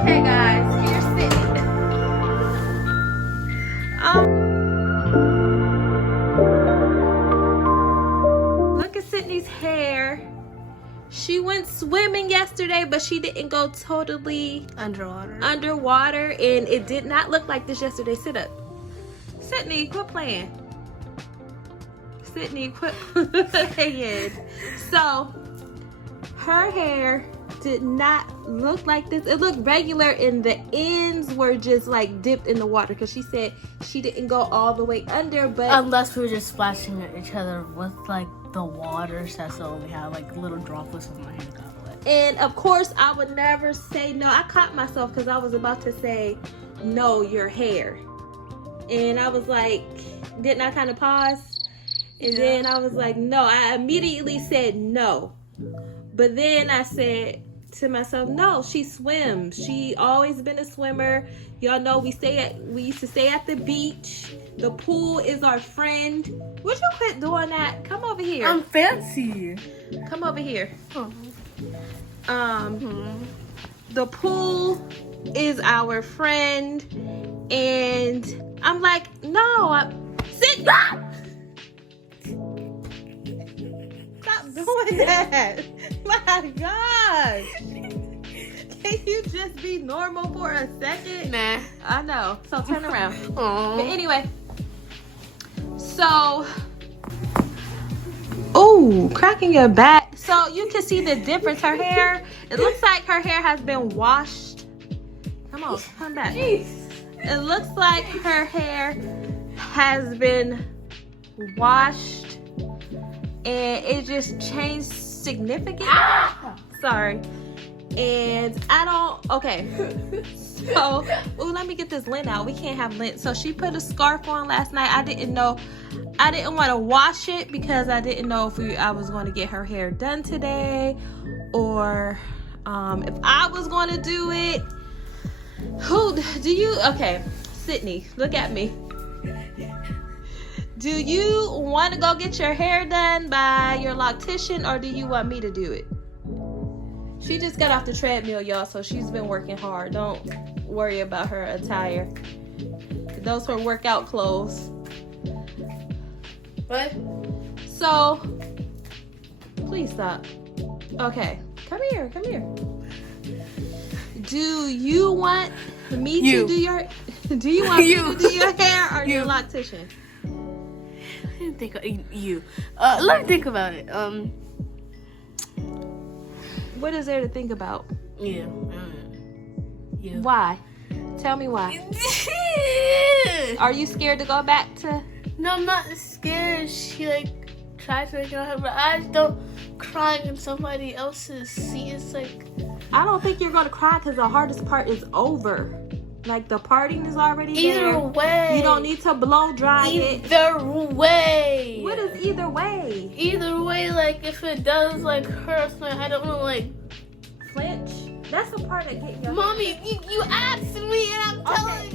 Okay, guys, here's Sydney. Look at Sydney's hair. She went swimming yesterday, but she didn't go totally underwater, and it did not look like this yesterday. Sit up. Sydney, quit playing. Sydney, quit playing. So, her hair did not look like this. It looked regular, and the ends were just like dipped in the water, because she said she didn't go all the way under, but unless we were just splashing at each other with like the water, so we had like little droplets of my hair got wet. And of course I would never say no. I caught myself because I was about to say no, your hair, and I was like, didn't I kind of pause? And then I was like, no. I immediately said no, but then I said to myself, no, she swims. She always been a swimmer. Y'all know we used to stay at the beach. The pool is our friend. Would you quit doing that? Come over here. I'm fancy. Come over here. The pool is our friend, and I'm like, no, sit down. Stop doing that. My gosh. Can you just be normal for a second? Nah. I know. So turn around. Aww. But anyway. So. Oh, cracking your back. So you can see the difference. Her hair, it looks like her hair has been washed. Come on, come back. Jeez. It looks like her hair has been washed, and it just changed significantly. Sorry. And I don't, okay. So, let me get this lint out. We can't have lint. So she put a scarf on last night. I didn't want to wash it because I didn't know if I was going to get her hair done today, or if I was going to do it. Okay, Sydney, look at me. Do you want to go get your hair done by your loctician, or do you want me to do it? She just got off the treadmill, y'all, so she's been working hard. Don't worry about her attire. Those are workout clothes. What? So, please stop. Okay, come here. Do you want me to do your? Do you want me to do your hair or your loctician? I didn't think of you. Let me think about it. What is there to think about? Yeah. Why? Tell me why. Are you scared to go back to? No, I'm not scared. She like tries to make it on her, but I just don't cry in somebody else's seat. It's like, I don't think you're gonna cry because the hardest part is over. Like, the parting is already there. Either way. You don't need to blow dry it. Either way. What is either way? Either way, like, if it does, like, hurt, I don't know, like... Flinch? That's the part that get your... Mommy, you asked me and I'm telling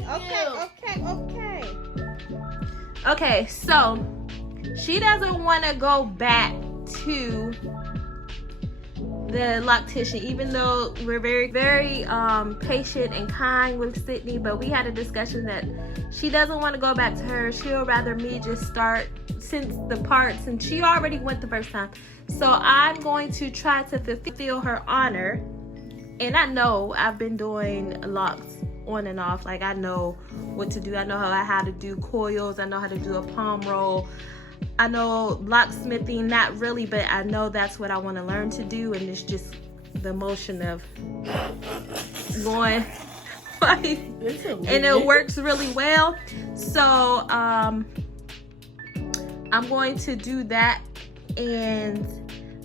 you. Okay, so, she doesn't want to go back to the loctician, even though we're very, very patient and kind with Sydney, but we had a discussion that she doesn't want to go back to her. She'll rather me just start since she already went the first time. So I'm going to try to fulfill her honor. And I know I've been doing locks on and off. Like, I know what to do. I know how to do coils. I know how to do a palm roll. I know locksmithing, not really, but I know that's what I want to learn to do, and it's just the motion of going, and it works really well. So I'm going to do that, and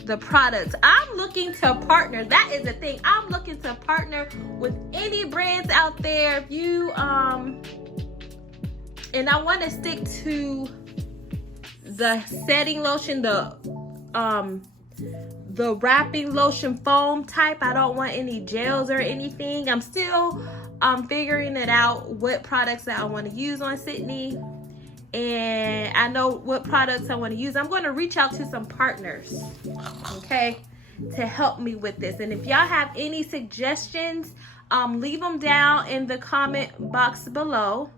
the products. I'm looking to partner. That is the thing. I'm looking to partner with any brands out there. If you and I want to stick to the setting lotion, the wrapping lotion foam type. I don't want any gels or anything. I'm still figuring it out, what products that I want to use on Sydney, and I know what products I want to use. I'm going to reach out to some partners, okay, to help me with this. And if y'all have any suggestions, leave them down in the comment box below.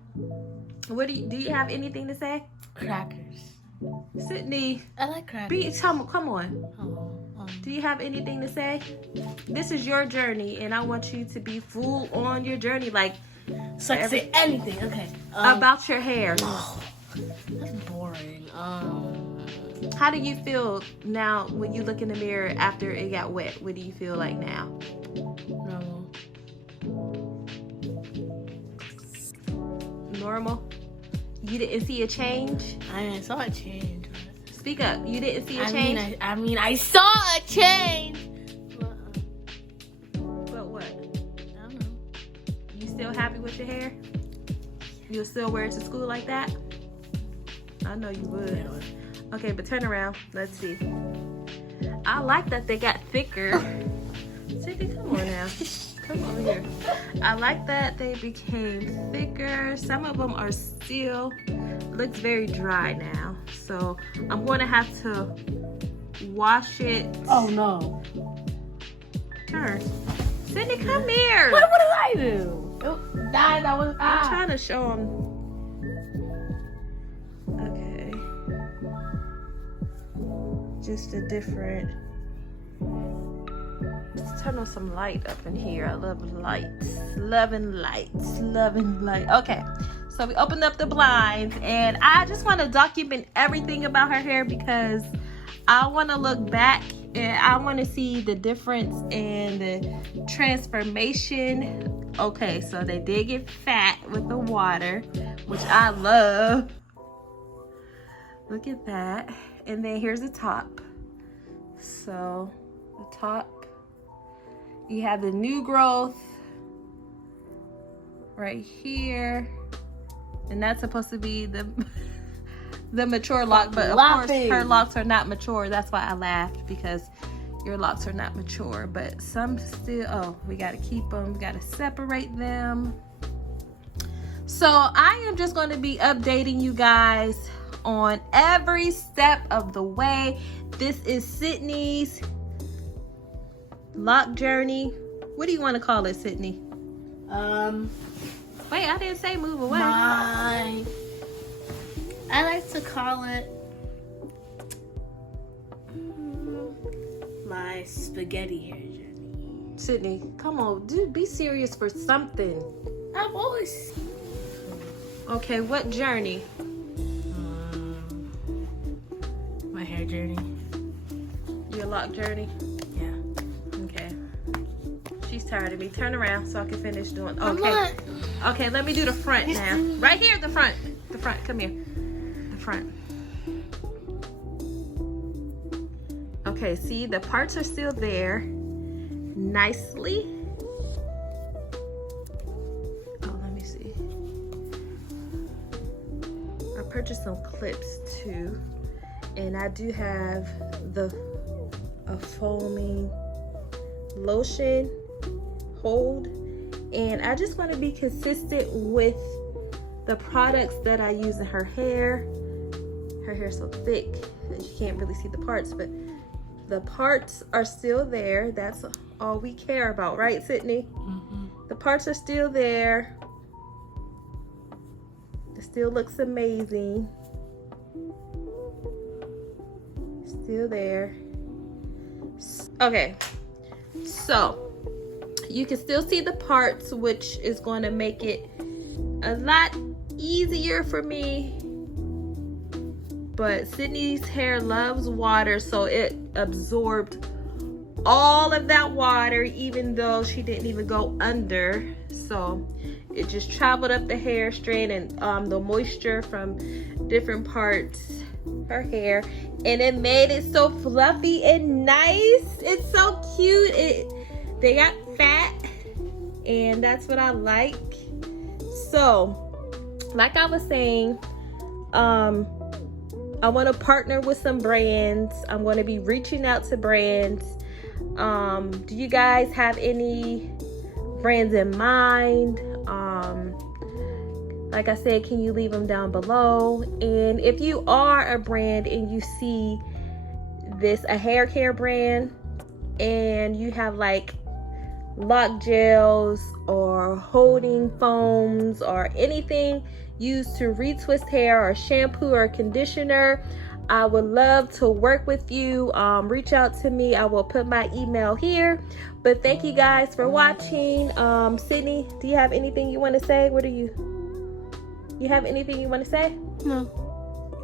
What do you have anything to say? Crackers. Sydney, I like crackers. come on. Do you have anything to say? This is your journey, and I want you to be full on your journey, like. So I can say anything. Okay. About your hair. Oh, that's boring. How do you feel now when you look in the mirror after it got wet? What do you feel like now? Normal? You didn't see a change? I saw a change. Speak up. You didn't see a change? I saw a change. But what? I don't know. You still happy with your hair? You'll still wear it to school like that? I know you would. Yeah. Okay, but turn around. Let's see. I like that they got thicker. Sydney, come on now. Come over here. I like that they became thicker. Some of them are still, looks very dry now. So I'm going to have to wash it. Oh no. Turn. Sydney, come here. What did I do? That was I'm trying to show them. Okay. Just a different. Let's turn on some light up in here. I love lights. Loving lights. Loving light. Okay. So we opened up the blinds, and I just want to document everything about her hair because I want to look back and I want to see the difference in the transformation. Okay, so they did get fat with the water, which I love. Look at that. And then here's the top. So the top, you have the new growth right here. And that's supposed to be the mature lock, but of course her locks are not mature. That's why I laughed, because your locks are not mature. But some still, we gotta keep them, we gotta separate them. So I am just going to be updating you guys on every step of the way. This is Sydney's lock journey. What do you want to call it, Sydney? Wait, I didn't say move away. I like to call it my spaghetti hair journey. Sydney, come on, dude, be serious for something. I've always. Okay, what journey? My hair journey. Your lock journey? Yeah. Okay. She's tired of me. Turn around so I can finish doing. Okay. Okay, let me do the front now. Right here, the front. The front. Come here. The front. Okay, see, the parts are still there. Nicely. Oh, let me see. I purchased some clips too. And I do have a foaming lotion hold. And I just want to be consistent with the products that I use in her hair. Her hair's so thick that you can't really see the parts, but the parts are still there. That's all we care about, right, Sydney? Mm-hmm. The parts are still there. It still looks amazing. Still there. Okay, so you can still see the parts, which is going to make it a lot easier for me. But Sydney's hair loves water, so it absorbed all of that water, even though she didn't even go under. So it just traveled up the hair strand and the moisture from different parts, her hair, and it made it so fluffy and nice. It's so cute. They got fat, and that's what I like. So like I was saying, I want to partner with some brands. I'm going to be reaching out to brands. Do you guys have any brands in mind? Like I said, can you leave them down below? And if you are a brand and you see a hair care brand, and you have like lock gels or holding foams or anything used to retwist hair, or shampoo or conditioner, I would love to work with you. Reach out to me. I will put my email here. But thank you guys for watching. Sydney, do you have anything you want to say? You have anything you want to say? No.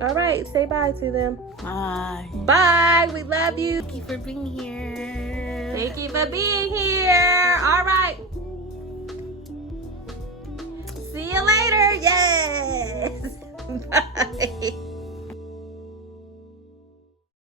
All right, say bye to them. Bye. Bye. We love you. Thank you for being here. Thank you for being here.